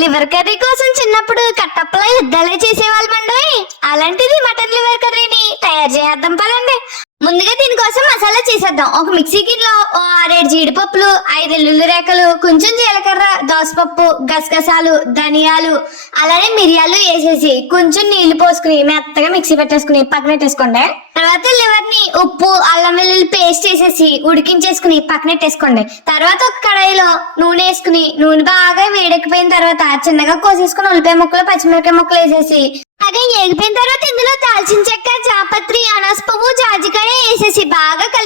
Liver curry కోసం చిన్నప్పుడు కట్టప్పలా యుద్ధాలే చేసేవాళ్ళమండి అలాంటిది మటన్ లివర్ కర్రీని తయారు చేద్దాం పదండి. ముందుగా దీనికోసం మసాలా చేసేద్దాం. ఒక మిక్సీ గిన్నెలో ఓ ఆరేడు జీడిపప్పులు ఐదు ఎల్లుల్లి రేకలు కొంచెం జీలకర్ర దోసపప్పు గసగసాలు ధనియాలు అలానే మిరియాలు వేసేసి కొంచెం నీళ్ళు పోసుకుని మెత్తగా మిక్సీ పెట్టేసుకుని పక్కన పెట్టేసుకోండి. తర్వాత లివర్ని ఉప్పు అల్లం వెల్లుల్లి పేస్ట్ వేసేసి ఉడికించేసుకుని పక్కన పెట్టేసుకోండి. తర్వాత ఒక కడాయిలో నూనె వేసుకుని నూనె బాగా వేడెక్కిపోయిన తర్వాత చిన్నగా కోసేసుకుని ఉల్లిపాయ ముక్కలు పచ్చిమిరపకాయ ముక్కలు వేసేసి అదే ఎగిపోయిన తర్వాత ఇందులో దాల్చిన చెక్క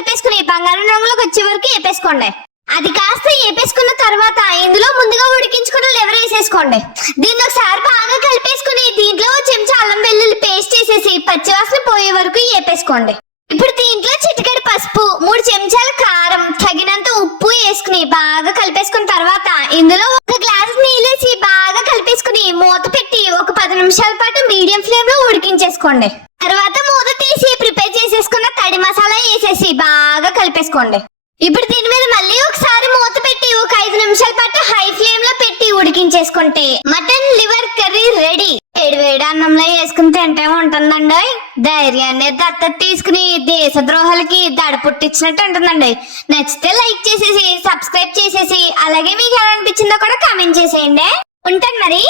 ఏపేసుకుని బంగారం రంగులోకి వచ్చే వరకు వేపేసుకోండి అది కాస్త వేపేసుకున్న తర్వాత ఇందులో ముందుగా ఉడికించుకున్న లివర్ వేసేసుకోండి. దీన్ని ఒకసారి బాగా కలిపేసుకుని దీంట్లో చెంచా అల్లం వెల్లుల్లి పేస్ట్ వేసేసి పచ్చివాసన పోయే వరకు వేపేసుకోండి ఇప్పుడు దీంట్లో చిటికెడు పసుపు మూడు చెంచాల కారం తగినంత ఉప్పు వేసుకుని బాగా కలిపేసుకున్న తర్వాత ఇందులో ఒక గ్లాస్ నీళ్ళేసి బాగా కలిపేసుకుని మూత పెట్టి ఒక పది నిమిషాల పాటు మీడియం ఫ్లేమ్లో ఉడికించేసుకోండి. తర్వాత మసాలా బాగా కలిపేసుకోండి. ఇప్పుడు దీని మీద మళ్ళీ ఒకసారి మూత పెట్టి ఒక ఐదు నిమిషాల పాటు హై ఫ్లేమ్లో పెట్టి ఉడికించేసుకుంటే మటన్ లివర్ కర్రీ రెడీ. వేడి వేడి అన్నంలో వేసుకుని తింటే ఉంటుందండి. ధైర్యాన్ని దత్త తీసుకుని దేశ ద్రోహాలకి దడ పుట్టించినట్టు ఉంటుందండి. నచ్చితే లైక్ చేసేసి సబ్స్క్రైబ్ చేసేసి అలాగే మీకు ఎలా అనిపించిందో కూడా కామెంట్ చేసేయండి. ఉంటాను మరి.